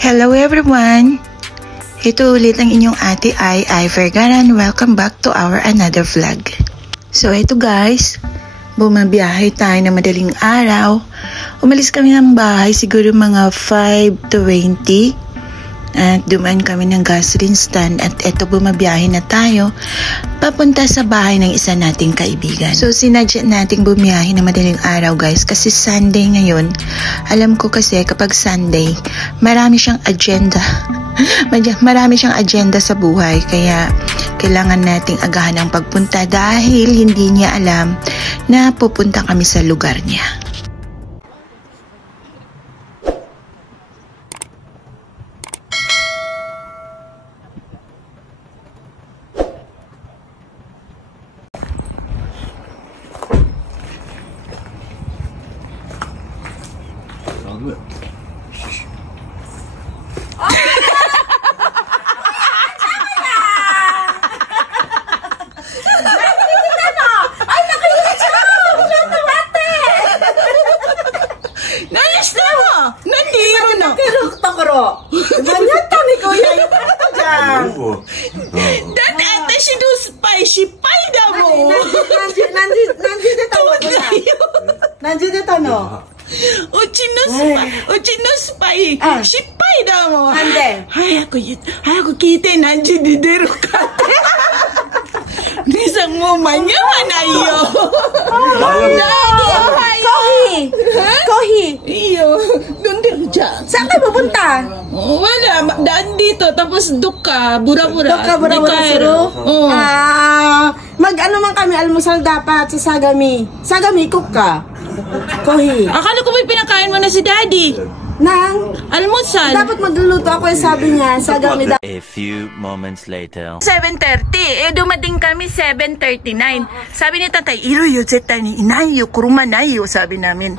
Hello everyone! Ito ulit ang inyong ate Ai Vergara and welcome back to our another vlog. So ito guys, bumabiyahe tayo na madaling araw. Umalis kami ng bahay siguro mga 5:20 at dumaan kami ng gasoline stand at eto bumabiyahe na tayo papunta sa bahay ng isa nating kaibigan. So sinadya nating bumiyahe na madaling araw guys kasi Sunday ngayon. Alam ko kasi kapag Sunday marami siyang agenda. Marami siyang agenda sa buhay kaya kailangan nating agahan ang pagpunta dahil hindi niya alam na pupunta kami sa lugar niya. Saan ka pupunta? Wala, daan dito, tapos Duka, Bura-Bura. Mag-ano man kami, almusal dapat sa Sagami. Sagami, cook ka. Kohi. Akala ko may pinakain mo na si Daddy. Nang? Almusal. Dapat magluluto ako yung sabi niya, Sagami dapat. A few moments later. 7:30. Dumating kami 7:39. Sabi ni Tatay, Iruyo, zettai ni inayo, kuruma nayo, sabi namin.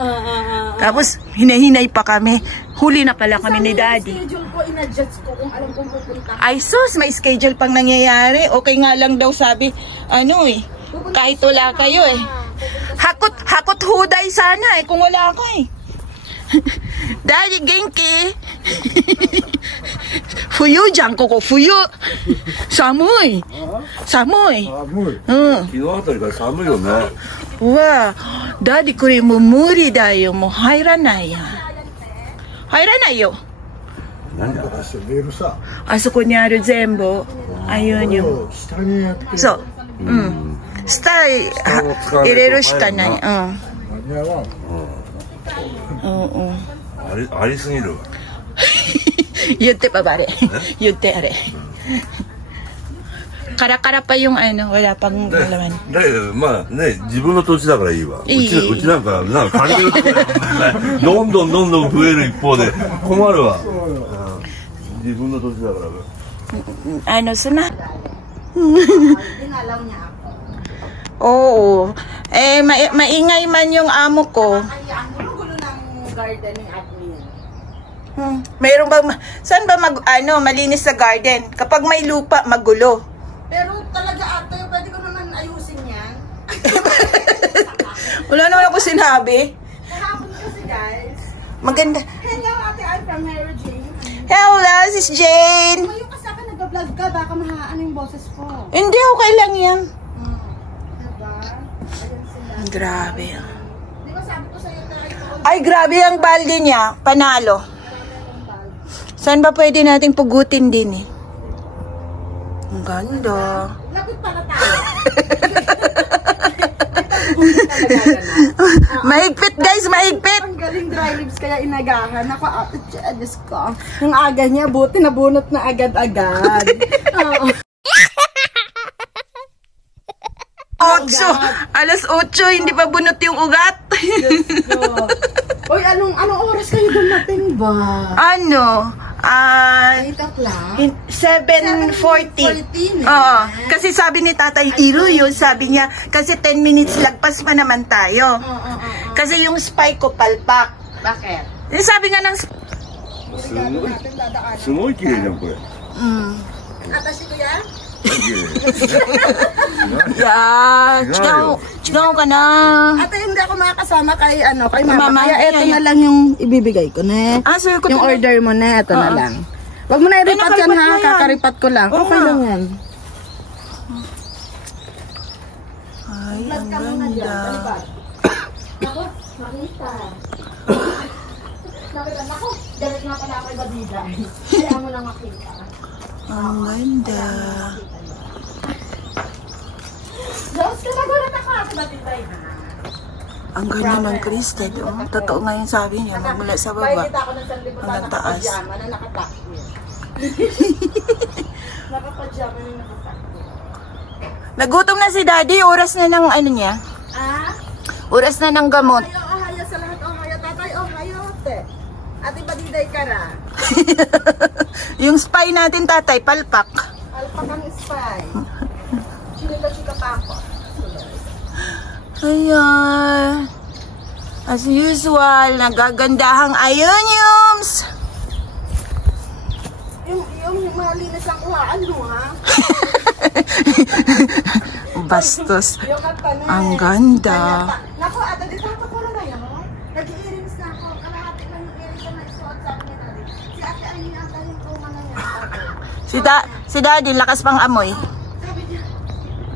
Tapos, hinahinay pa kami. Huli na pala kami ni Daddy. Schedule ko, in-adjust ko kung alam kong pupunta. Ay sus, may schedule pang nangyayari. Okay nga lang daw sabi, kahit wala kayo eh. Hakot huday sana eh, kung wala ako eh. Daddy, genki. Fuyu dyan ko, fuyu. Samuy. Samuy. Wow. Daddy, kuri mo muri dayo mo. Hairanayo. Hairanayo. Aso ko niya Zembo. Ayun yung. So, stay. Ireru shika nai. Oo. ありすぎる。言ってばれ。言ってあれ。カラカラpa yung wala pang laman. だけどまあね、自分の土地だからいいわ。うちなんか借りるとこどんどん増える一方で困るわ。自分の土地だから。Sana? Oo. Maingay man yung amo ko. Garden ng admin. Mayroon ba saan ba malinis sa garden? Kapag may lupa, magulo. Pero talaga ate, pwede ko naman ayusin yan. Wala naman ako sinabi. Kahapon kasi guys. Maganda. Hello ate, I'm from Mary Jane. Hello, sis Jane. Ngayon kasi ako nag-vlog ka, baka mahaan yung boses ko. Hindi, okay lang yan. Diba? Ayan sila. Grabe. Di ba sabi ko sa'yo tayo? Ay, grabe ang balde niya. Panalo. Saan ba pwede nating pugutin din eh? Ang ganda. Lapit para tayo. Mahigpit guys, mahigpit. Ang galing dry lips kaya inagahan. Ako, ate, Diyos ko. Yung aga niya, buti nabunot na agad-agad. Alas 8, hindi pa bunot yung ugat. Uy, anong oras kayo dumating ba? 8 o'clock? 7:40. Oo. Kasi sabi ni Tatay Iruyo, sabi niya, kasi 10 minutes lagpas pa naman tayo. Kasi yung spike ko palpak. Bakit? Sabi nga ng... Sumoy kirei niyan, ko. Atashi ko yan? Yeah, chikaw ka na. Ate, hindi ako makakasama kay mama. Mama, Kaya eto na lang yung ibibigay ko na. Sir, Yung order mo na, eto na lang. Wag mo na i-repat yan ha, kakaripat ko lang. Okay lang yan. Ay, ang ganda. Ako, makita. Nakita, ako, galit nga pala ako yung badida. Kaya mo na makita. Ang ganda. Diyos, kinagulat ako ako batibay na. Ang ganda ng crystal. Totoo nga yung sabi niya, magmula sa baba. Makikita ako ng sanlibutan Hanggang taas. nakapajama na nakatakbo. Nakapajama na nakatakbo. Nagutom na si Daddy. Oras na ng ano niya. Oras na ng gamot. Ohayo sa lahat. Ohayo, tatay. Ohayo, ate. Ate, badiday ka na. Yung spy natin, tatay, palpak. Alpakang spy. Chika pa ako. Ayan. As usual, nagagandahang ayoniums. Yung malinis ang kuhaan mo, ha? Bastos. Yung kanta na. Ang ganda. Naku, ate, dito ako pala na yun. Nag-i-earrings na ako. Kalahati lang yung earrings na naisuot sa akin ni Daddy. Si ate ay niya yung tunga na niya. Si Daddy, lakas pang amoy. Sabi niya,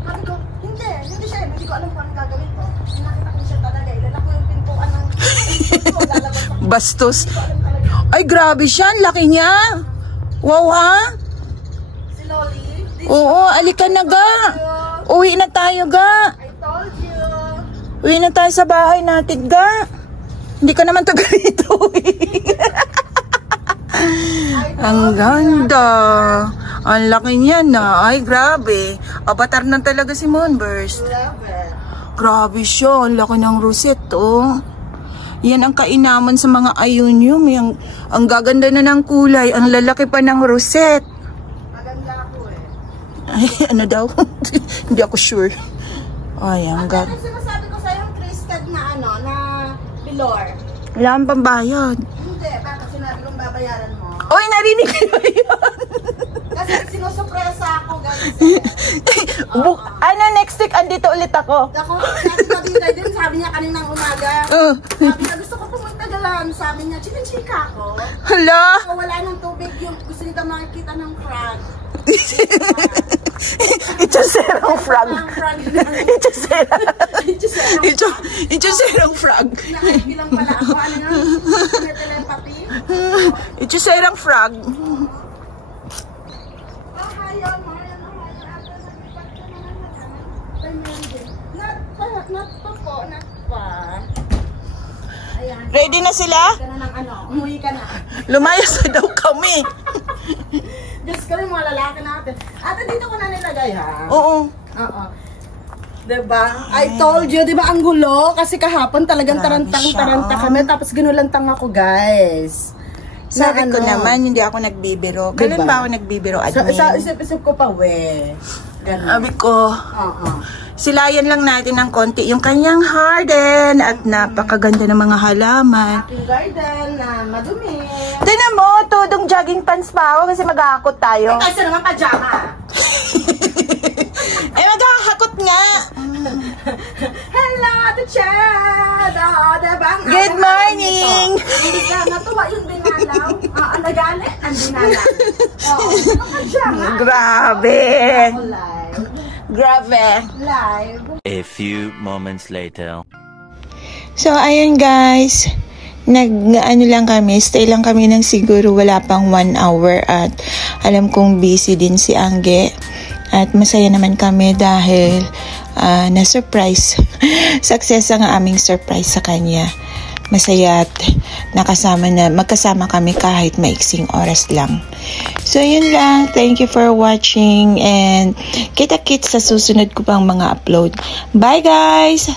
sabi ko, hindi siya, hindi ko alam kung anong gagawin ko. Nakita ko siya talaga, ilan ako yung pintuan ng pinto, lalabas ako. Bastos. Hindi ko alam talaga. Ay, grabe siya. Ang laki niya. Wow, ha? Si Loli, Oo, alika na ga. Uwi na tayo ga. I told you. Uwi na tayo sa bahay natin ga. Hindi ka naman taga rito. Ang ganda. Ang laki niya na. Ay, grabe. Avatar na talaga si Moonburst. Love it. Grabe siya. Ang laki ng rosette, oh. Yan ang kainaman sa mga ayonium. Ang gaganda na ng kulay. Ang lalaki pa ng rosette. Maganda ako eh. Ay, ano daw? Hindi ako sure. Ay, ang Ano ganda. sinasabi ko sa'yo yung Tristed na na bilor? Wala kang pambayad. Hindi, bakit sinabi kong babayaran mo? Oy, narinig ko yun. Kasi sinusupresa ako, guys. Ano, next week, andito ulit ako. Ako, kasi patitay din, sabi niya kaninang umaga. Sabi niya, gusto ko pumunta dyan. Sabi niya, chinichika ako. Hala. So, wala ng tubig yung gusto nito makikita ng frog. Itchaserang frog. Ang frog na. Itchaserang frog. Nakakilang pala ako. Ano nga? Telepathy. Itchaserang frog. Ready na sila? Umuwi ka na. Lumayas na daw kami. Diyos ko yung mga lalaki natin. Ate, dito ko na nilagay ha? Oo. Oo. Diba? I told you, diba ang gulo? Kasi kahapon talagang Grabe tarantang-taranta siya. kami. Tapos ginulantang ako, guys. Sabi ko naman, hindi ako nagbibiro. Kailan Diba? ba ako nagbibiro, admin? Sa isip-isip ko pa, we. Ganun. Sabi ko, Oo. silayan lang natin ng konti yung kanyang harden at napakaganda ng mga halaman. Aking garden na madumi. Tignan mo, tudong jogging pants pa ako kasi mag-aakot tayo. Kasi naman pajama. Eh, mag-aakot nga. Hello, Ate Chad! Diba? Good morning! Hindi ka natuwa yung dinalaw. Nagalit ang dinalaw. Oo, pajama. Grabe. Live. Grabe. Live. A few moments later. So, ayun guys. Ano lang kami, stay lang kami ng siguro wala pang 1 hour at alam kong busy din si Angge. At masaya naman kami dahil na-surprise. Success ang aming surprise sa kanya. Masaya at magkasama kami kahit maiksing oras lang. So, yun lang. Thank you for watching and kita-kits sa susunod ko pang mga upload. Bye guys!